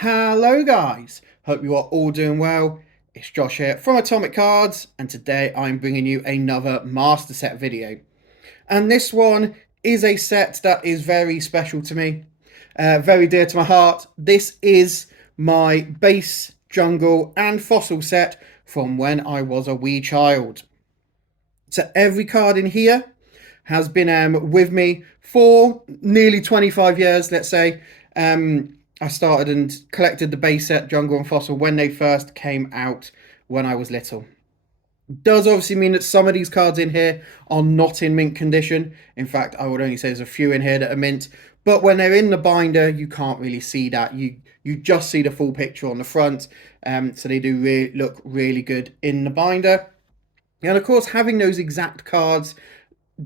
Hello guys, hope you are all doing well. It's Josh here from Atomic Cards, and today I'm bringing you another master set video. And this one is a set that is very special to me, very dear to my heart. This is my base, jungle and fossil set from when I was a wee child. So every card in here has been with me for nearly 25 years, let's say. I started and collected the base set, Jungle and Fossil, when they first came out when I was little. Does obviously mean that some of these cards in here are not in mint condition. In fact, I would only say there's a few in here that are mint. But when they're in the binder, you can't really see that. You just see the full picture on the front. So they do look really good in the binder. And of course, having those exact cards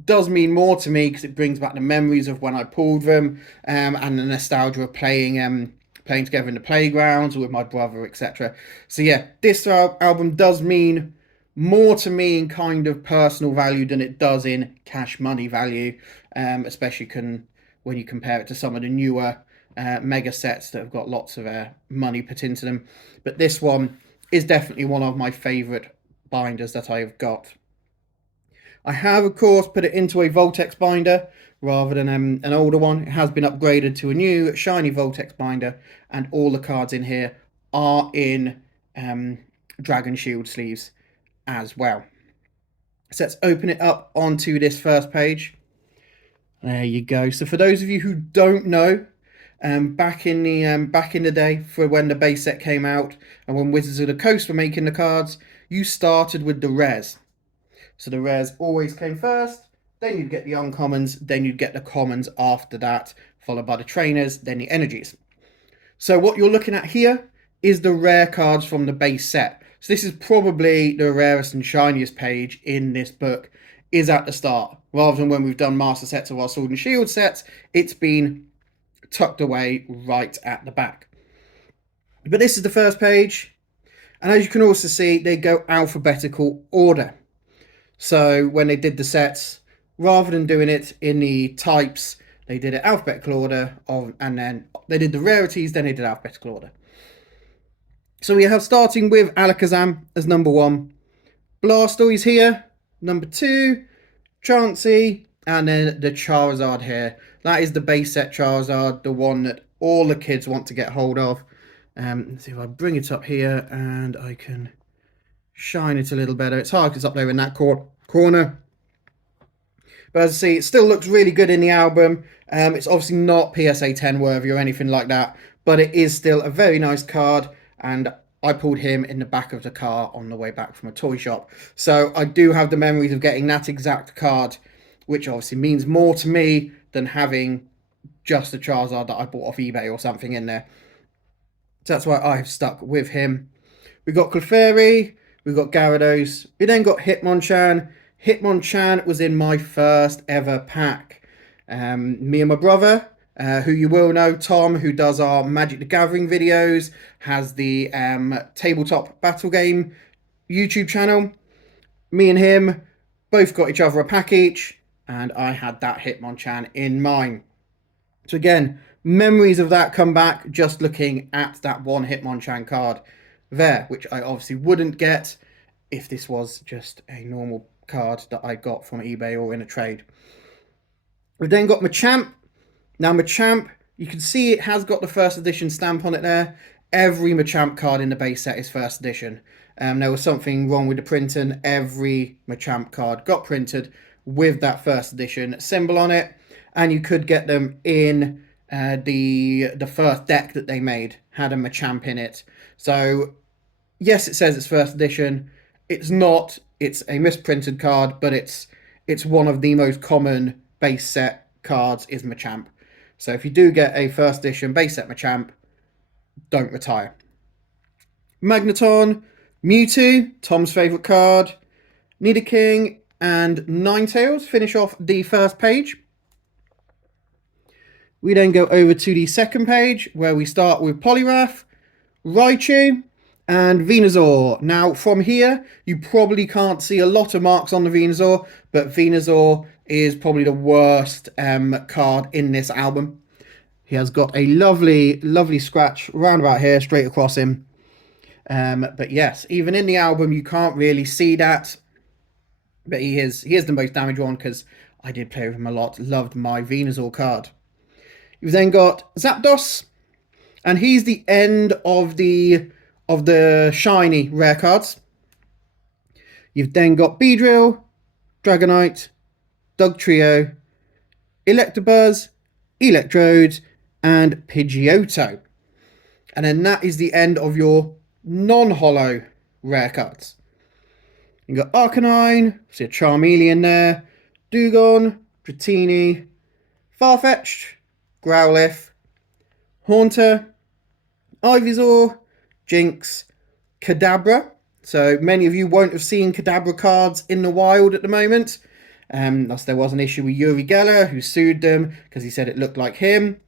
does mean more to me because it brings back the memories of when I pulled them, and the nostalgia of playing together in the playgrounds with my brother, etc. So yeah, this album does mean more to me in kind of personal value than it does in cash money value, especially when you compare it to some of the newer mega sets that have got lots of money put into them. But this one is definitely one of my favorite binders that I have got. I have, of course, put it into a WOTC binder rather than an older one. It has been upgraded to a new shiny WOTC binder, and all the cards in here are in Dragon Shield sleeves as well. So let's open it up onto this first page. There you go. So for those of you who don't know, back in the day, for when the base set came out and when Wizards of the Coast were making the cards, you started with the rares. So the rares always came first, then you'd get the uncommons, then you'd get the commons after that, followed by the trainers, then the energies. So what you're looking at here is the rare cards from the base set. So this is probably the rarest and shiniest page in this book, is at the start. Rather than when we've done master sets of our Sword and Shield sets, it's been tucked away right at the back. But this is the first page, and as you can also see, they go alphabetical order. So when they did the sets, rather than doing it in the types, they did it alphabetical order, and then they did the rarities, then they did alphabetical order. So we have, starting with Alakazam as number 1, Blastoise here, number 2, Chansey, and then the Charizard here. That is the base set Charizard, the one that all the kids want to get hold of. Let's see if I bring it up here and I can shine it a little better. It's hard because it's up there in that corner. But as I see, it still looks really good in the album. It's obviously not PSA 10 worthy or anything like that, but it is still a very nice card, and I pulled him in the back of the car on the way back from a toy shop. So I do have the memories of getting that exact card, which obviously means more to me than having just a Charizard that I bought off eBay or something in there. So that's why I've stuck with him. We've got Clefairy, we've got Gyarados, we then got Hitmonchan. Hitmonchan was in my first ever pack. Me and my brother, who you will know, Tom, who does our Magic the Gathering videos, has the Tabletop Battle Game YouTube channel. Me and him both got each other a pack each, and I had that Hitmonchan in mine. So again, memories of that come back just looking at that one Hitmonchan card there, which I obviously wouldn't get if this was just a normal card that I got from eBay or in a trade. We've then got Machamp. Now Machamp, you can see it has got the first edition stamp on it there. Every Machamp card in the base set is first edition. There was something wrong with the printing. Every Machamp card got printed with that first edition symbol on it, and you could get them in the first deck that they made had a Machamp in it. So yes, it says it's first edition. It's not. It's a misprinted card, but it's one of the most common base set cards is Machamp. So if you do get a first edition base set Machamp, don't retire. Magneton, Mewtwo, Tom's favourite card, Nidoking, and Ninetales finish off the first page. We then go over to the second page, where we start with Poliwrath, Raichu, and Venusaur. Now, from here, you probably can't see a lot of marks on the Venusaur, but Venusaur is probably the worst card in this album. He has got a lovely, lovely scratch round about here, straight across him. But yes, even in the album, you can't really see that. But he is the most damaged one because I did play with him a lot. Loved my Venusaur card. You've then got Zapdos, and he's the end of the shiny rare cards. You've then got Beedrill, Dragonite, Dugtrio, Electabuzz, Electrode, and Pidgeotto. And then that is the end of your non-holo rare cards. You've got Arcanine, see a Charmeleon there, Dugong, Dratini, Farfetch'd, Growlithe, Haunter, Ivysaur, Jinx, Kadabra. So many of you won't have seen Kadabra cards in the wild at the moment. Thus there was an issue with Yuri Geller, who sued them because he said it looked like him.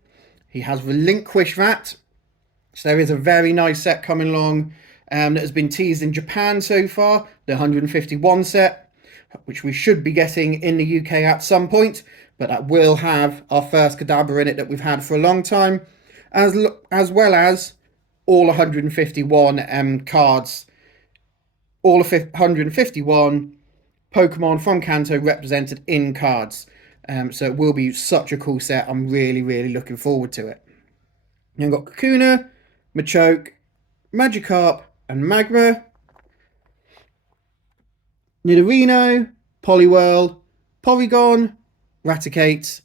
He has relinquished that. So there is a very nice set coming along that has been teased in Japan so far, the 151 set, which we should be getting in the UK at some point, but that will have our first Kadabra in it that we've had for a long time, as well as all 151 cards, all of 151 Pokemon from Kanto represented in cards. So it will be such a cool set. I'm really, really looking forward to it. You've got Kakuna, Machoke, Magikarp, and Magma. Nidorino, Poliwhirl, Porygon, Raticate,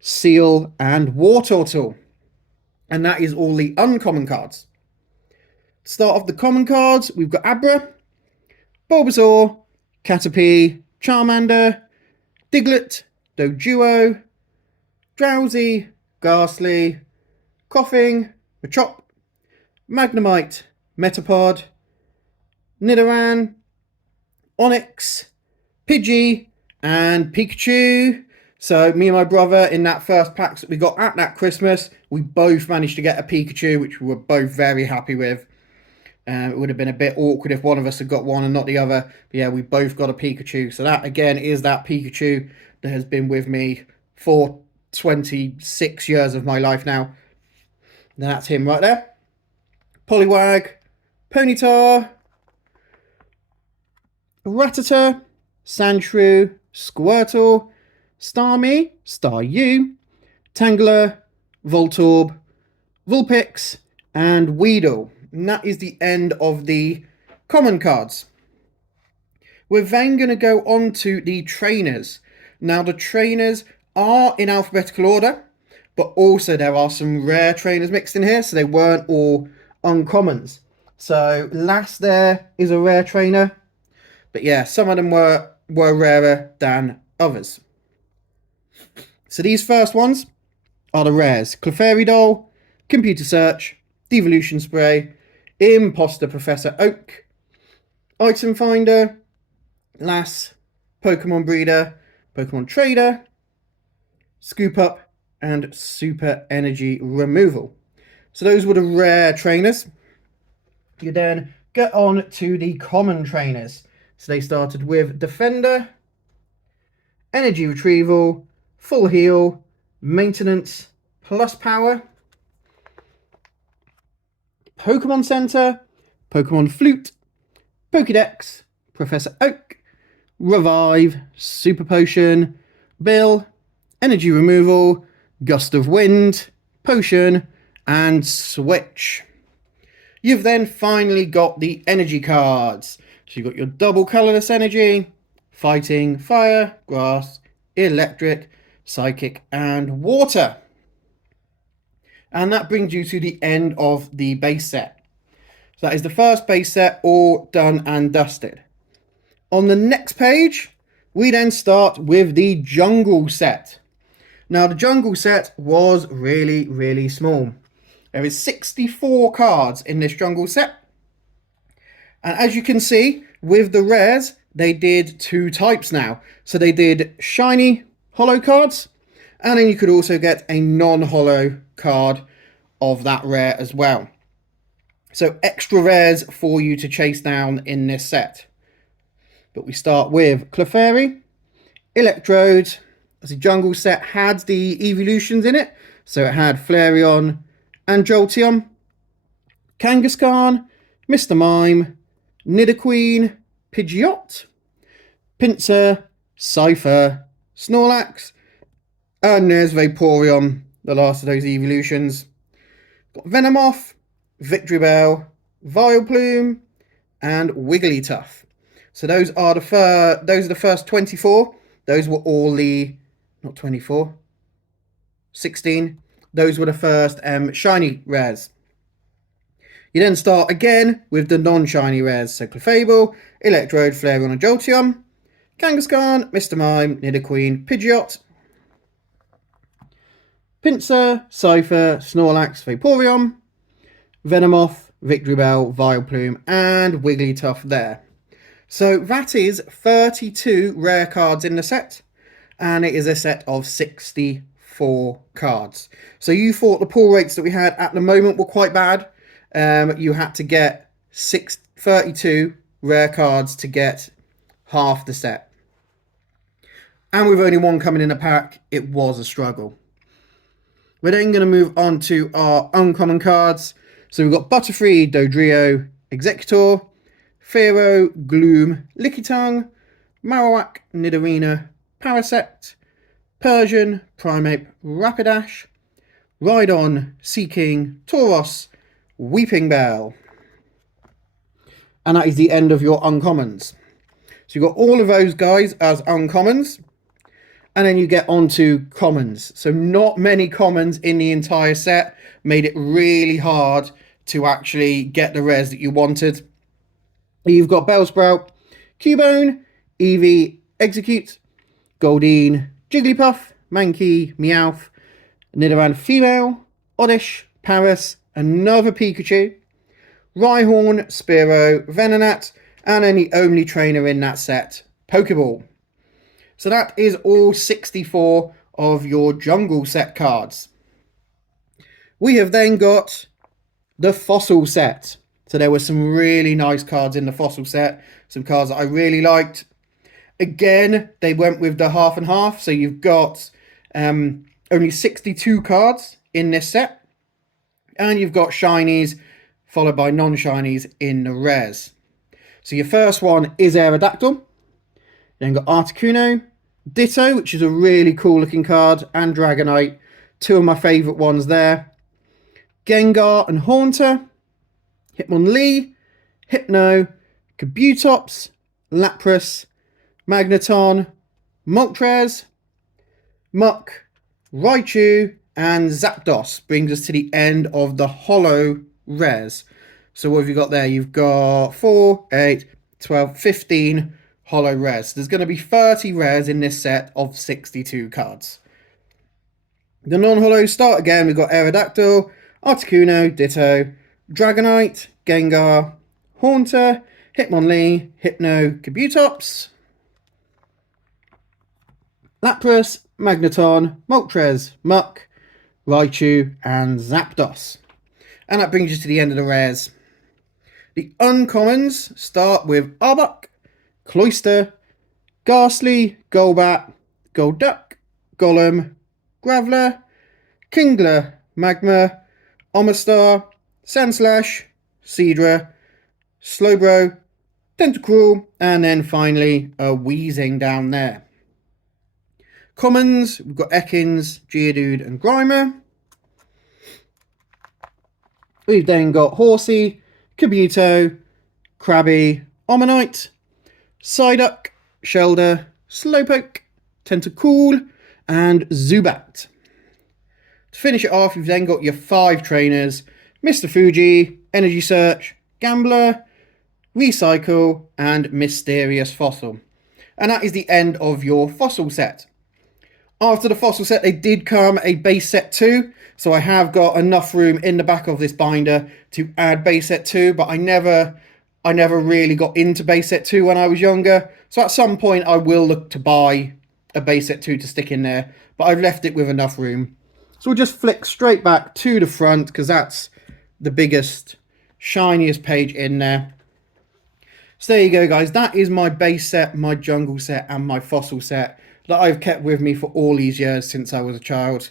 Seal, and Wartortle. And that is all the uncommon cards. To start off the common cards, we've got Abra, Bulbasaur, Caterpie, Charmander, Diglett, Doduo, Drowsy, Ghastly, Koffing, Machop, Magnemite, Metapod, Nidoran, Onix, Pidgey, and Pikachu. So me and my brother, in that first packs that we got at that Christmas, we both managed to get a Pikachu, which we were both very happy with. It would have been a bit awkward if one of us had got one and not the other. But yeah, we both got a Pikachu. So that, again, is that Pikachu that has been with me for 26 years of my life now. And that's him right there. Poliwag, Ponyta, Rattata, Sandshrew, Squirtle, Starmie, Staryu, Tangela, Voltorb, Vulpix, and Weedle. And that is the end of the common cards. We're then going to go on to the trainers. Now, the trainers are in alphabetical order, but also there are some rare trainers mixed in here, so they weren't all uncommons. So last there is a rare trainer, but yeah, some of them were rarer than others. So these first ones are the rares: Clefairy Doll, Computer Search, Devolution Spray, Imposter Professor Oak, Item Finder, Lass, Pokemon Breeder, Pokemon Trader, Scoop Up, and Super Energy Removal. So those were the rare trainers. You then get on to the common trainers. So they started with Defender, Energy Retrieval, Full Heal, Maintenance, Plus Power, Pokemon Center, Pokemon Flute, Pokédex, Professor Oak, Revive, Super Potion, Bill, Energy Removal, Gust of Wind, Potion, and Switch. You've then finally got the energy cards. So you've got your double colourless energy, Fighting, Fire, Grass, Electric, Psychic, and Water. And that brings you to the end of the base set. So that is the first base set, all done and dusted. On the next page, we then start with the jungle set. Now, the jungle set was really, really small. There is 64 cards in this jungle set. And as you can see, with the rares, they did two types now. So they did shiny holo cards, and then you could also get a non-holo card of that rare as well. So extra rares for you to chase down in this set. But we start with Clefairy, Electrode. As the jungle set had the evolutions in it, So it had Flareon and Jolteon, Kangaskhan, Mr. Mime, Nidoqueen, Pidgeot, Pinsir, Cypher, Snorlax, and there's Vaporeon, the last of those evolutions. Got Venomoth, Victreebel, Vileplume, and Wigglytuff. So those are the first 24. Those were all the, not 24, 16. Those were the first shiny rares. You then start again with the non-shiny rares. So Clefable, Electrode, Flareon, and Jolteon, Kangaskhan, Mr. Mime, Nidoqueen, Pidgeot, Pinsir, Cypher, Snorlax, Vaporeon, Venomoth, Victreebel, Vileplume, and Wigglytuff there. So that is 32 rare cards in the set, and it is a set of 64 cards. So you thought the pull rates that we had at the moment were quite bad. You had to get 32 rare cards to get half the set. And with only one coming in a pack, it was a struggle. We're then going to move on to our uncommon cards. So we've got Butterfree, Dodrio, Executor, Pharaoh, Gloom, Lickitung, Marowak, Nidorina, Parasect, Persian, Primeape, Rapidash, Rhydon, Seaking, Tauros, Weeping Bell. And that is the end of your uncommons. So you've got all of those guys as uncommons. And then you get onto commons. So not many commons in the entire set. Made it really hard to actually get the rares that you wanted. You've got Bellsprout, Cubone, Eevee, Execute, Goldeen, Jigglypuff, Mankey, Meowth, Nidoran Female, Oddish, Paras, another Pikachu, Rhyhorn, Spearow, Venonat, and then the only trainer in that set, Pokeball. So that is all 64 of your jungle set cards. We have then got the fossil set. So there were some really nice cards in the fossil set. Some cards that I really liked. Again, they went with the half and half. So you've got only 62 cards in this set. And you've got shinies followed by non-shinies in the rares. So your first one is Aerodactyl. Then got Articuno, Ditto, which is a really cool looking card, and Dragonite. Two of my favourite ones there. Gengar and Haunter, Hitmonlee, Hypno, Kabutops, Lapras, Magneton, Moltres, Muck, Raichu, and Zapdos. Brings us to the end of the holo rares. So what have you got there? You've got 4, 8, 12, 15 holo rares. There's going to be 30 rares in this set of 62 cards. The non-holos start again. We've got Aerodactyl, Articuno, Ditto, Dragonite, Gengar, Haunter, Hitmonlee, Hypno, Kabutops, Lapras, Magneton, Moltres, Muck, Raichu, and Zapdos. And that brings you to the end of the rares. The uncommons start with Arbok, Cloyster, Ghastly, Golbat, Golduck, Golem, Graveler, Kingler, Magma, Omastar, Sandslash, Seadra, Slowbro, Tentacruel, and then finally a Weezing down there. Commons, we've got Ekans, Geodude, and Grimer. We've then got Horsey, Kabuto, Krabby, Omanyte, Psyduck, Shelder, Slowpoke, Tentacool, and Zubat. To finish it off, you've then got your 5 trainers: Mr. Fuji, Energy Search, Gambler, Recycle, and Mysterious Fossil. And that is the end of your fossil set. After the fossil set, they did come a base set 2. So I have got enough room in the back of this binder to add base set 2, but I never really got into base set 2 when I was younger. So at some point I will look to buy a base set 2 to stick in there, but I've left it with enough room. So we'll just flick straight back to the front because that's the biggest, shiniest page in there. So there you go, guys. That is my base set, my jungle set, and my fossil set that I've kept with me for all these years since I was a child.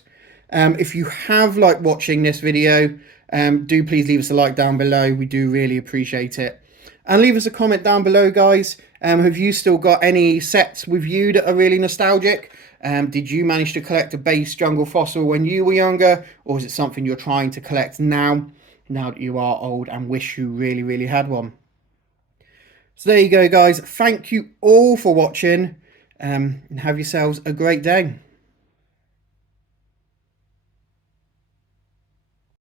If you have liked watching this video, do please leave us a like down below. We do really appreciate it. And leave us a comment down below, guys. Have you still got any sets with you that are really nostalgic? Did you manage to collect a base jungle fossil when you were younger? Or is it something you're trying to collect now that you are old and wish you really had one? So there you go, guys. Thank you all for watching, and have yourselves a great day.